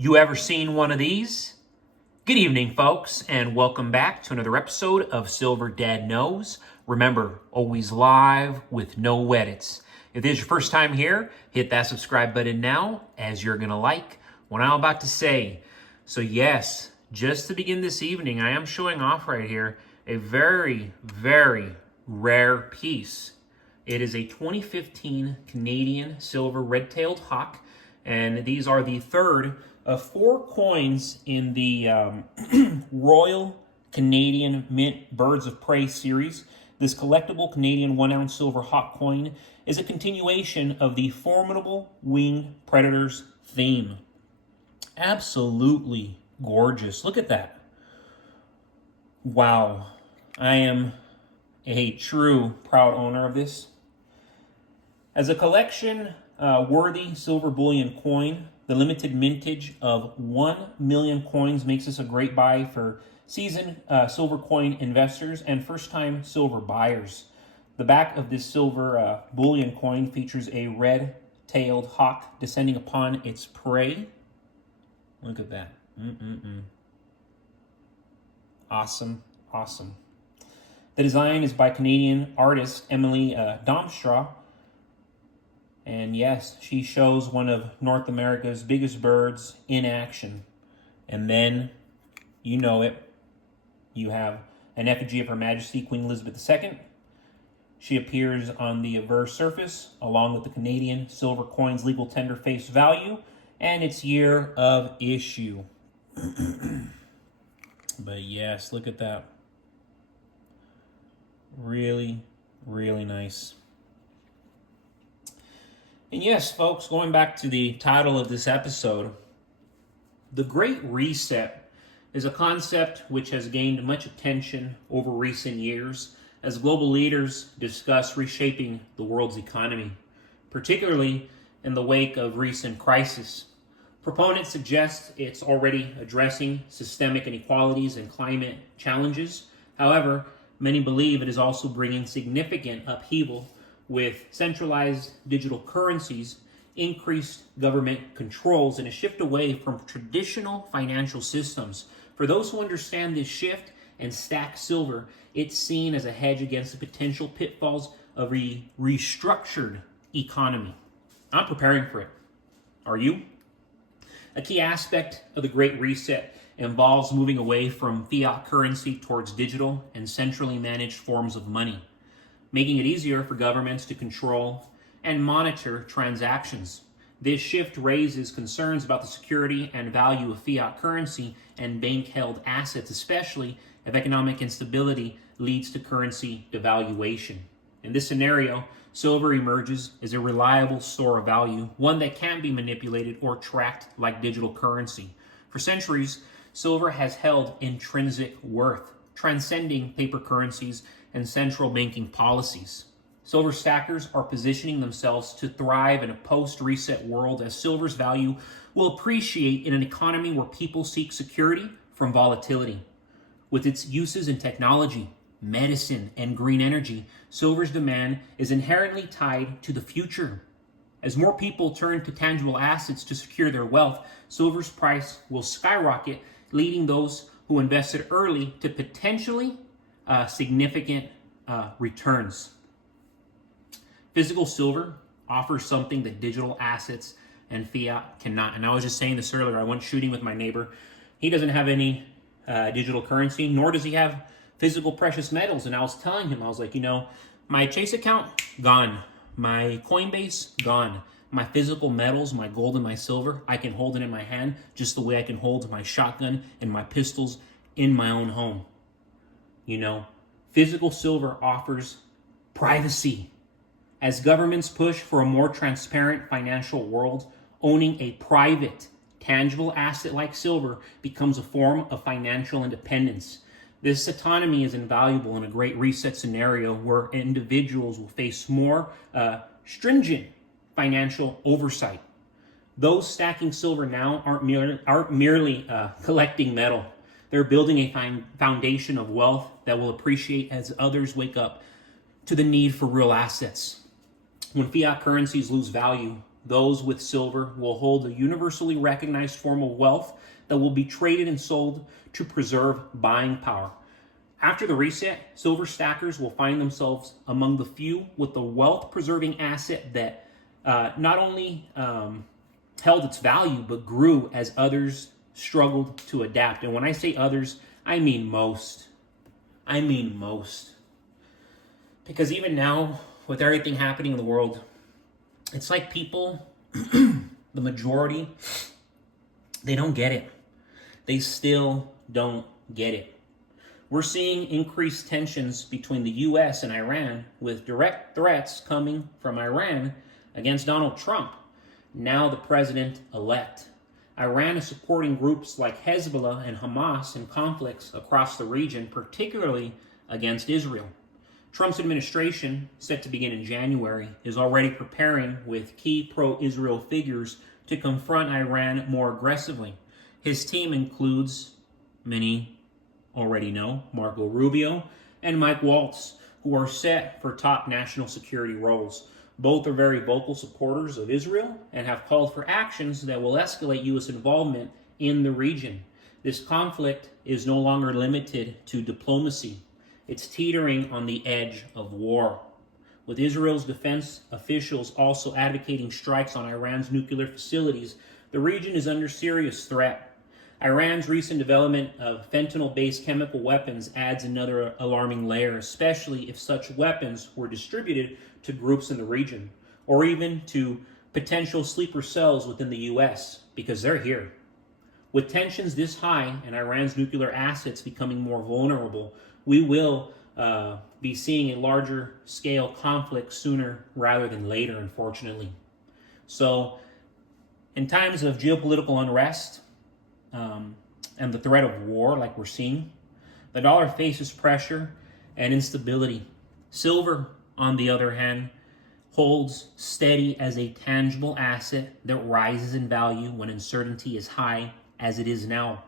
You ever seen one of these? Good evening, folks, and welcome back to another episode of Silver Dad Knows. Remember, always live with no edits. If this is your first time here, hit that subscribe button now, as you're going to like what I'm about to say. So yes, just to begin this evening, I am showing off right here a very, very rare piece. It is a 2015 Canadian silver red-tailed hawk, and these are the third of 4 coins in the Royal Canadian Mint Birds of Prey series. This collectible Canadian 1-ounce silver hawk coin is a continuation of the formidable winged predators theme. Absolutely gorgeous. Look at that. Wow. I am a true proud owner of this. As a collection worthy silver bullion coin, the limited mintage of 1 million coins makes this a great buy for seasoned silver coin investors and first-time silver buyers. The back of this silver bullion coin features a red-tailed hawk descending upon its prey. Look at that. Awesome, awesome. The design is by Canadian artist Emily Domstraw. And yes, she shows one of North America's biggest birds in action. And then, you know it, you have an effigy of Her Majesty Queen Elizabeth II. She appears on the obverse surface, along with the Canadian silver coin's legal tender face value and its year of issue. But yes, look at that. Really, really nice. And yes, folks, going back to the title of this episode, the Great Reset is a concept which has gained much attention over recent years as global leaders discuss reshaping the world's economy, particularly in the wake of recent crisis. Proponents suggest it's already addressing systemic inequalities and climate challenges. However, many believe it is also bringing significant upheaval with centralized digital currencies, increased government controls, and a shift away from traditional financial systems. For those who understand this shift and stack silver, it's seen as a hedge against the potential pitfalls of a restructured economy. I'm preparing for it. Are you? A key aspect of the Great Reset involves moving away from fiat currency towards digital and centrally managed forms of money, making it easier for governments to control and monitor transactions. This shift raises concerns about the security and value of fiat currency and bank-held assets, especially if economic instability leads to currency devaluation. In this scenario, silver emerges as a reliable store of value, one that can be manipulated or tracked like digital currency. For centuries, silver has held intrinsic worth, transcending paper currencies and central banking policies. Silver stackers are positioning themselves to thrive in a post-reset world, as silver's value will appreciate in an economy where people seek security from volatility. With its uses in technology, medicine, and green energy, silver's demand is inherently tied to the future. As more people turn to tangible assets to secure their wealth, silver's price will skyrocket, leading those who invested early to potentially significant returns. Physical silver offers something that digital assets and fiat cannot. And I was just saying this earlier. I went shooting with my neighbor. He doesn't have any digital currency, nor does he have physical precious metals. And I was telling him, I was like, my Chase account, gone. My Coinbase, gone. My physical metals, my gold and my silver, I can hold it in my hand just the way I can hold my shotgun and my pistols in my own home. Physical silver offers privacy. As governments push for a more transparent financial world, owning a private, tangible asset like silver becomes a form of financial independence. This autonomy is invaluable in a Great Reset scenario where individuals will face more stringent financial oversight. Those stacking silver now aren't merely collecting metal. They're building a foundation of wealth that will appreciate as others wake up to the need for real assets. When fiat currencies lose value, those with silver will hold a universally recognized form of wealth that will be traded and sold to preserve buying power. After the reset, silver stackers will find themselves among the few with the wealth-preserving asset that not only held its value, but grew as others struggled to adapt. And when I say others, I mean most. I mean most. Because even now, with everything happening in the world, it's like people, the majority, they don't get it. They still don't get it. We're seeing increased tensions between the U.S. and Iran, with direct threats coming from Iran against Donald Trump, now the president-elect. Iran is supporting groups like Hezbollah and Hamas in conflicts across the region, particularly against Israel. Trump's administration, set to begin in January, is already preparing with key pro-Israel figures to confront Iran more aggressively. His team includes, many already know, Marco Rubio and Mike Waltz, who are set for top national security roles. Both are very vocal supporters of Israel and have called for actions that will escalate U.S. involvement in the region. This conflict is no longer limited to diplomacy. It's teetering on the edge of war, with Israel's defense officials also advocating strikes on Iran's nuclear facilities. The region is under serious threat. Iran's recent development of fentanyl-based chemical weapons adds another alarming layer, especially if such weapons were distributed to groups in the region, or even to potential sleeper cells within the U.S., because they're here. With tensions this high and Iran's nuclear assets becoming more vulnerable, we will be seeing a larger scale conflict sooner rather than later, unfortunately. So, in times of geopolitical unrest and the threat of war like we're seeing, the dollar faces pressure and instability. Silver, on the other hand, holds steady as a tangible asset that rises in value when uncertainty is high, as it is now.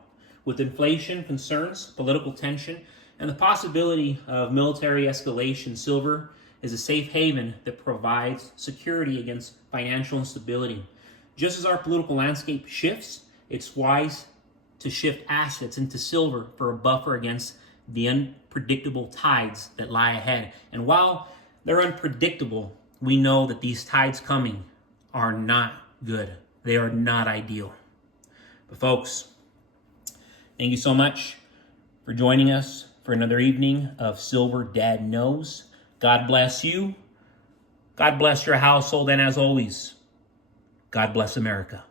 With inflation concerns, political tension, and the possibility of military escalation, silver is a safe haven that provides security against financial instability. Just as our political landscape shifts, it's wise to shift assets into silver for a buffer against the unpredictable tides that lie ahead. And while they're unpredictable, we know that these tides coming are not good. They are not ideal. But folks, thank you so much for joining us for another evening of Silver Dad Knows. God bless you. God bless your household. And as always, God bless America.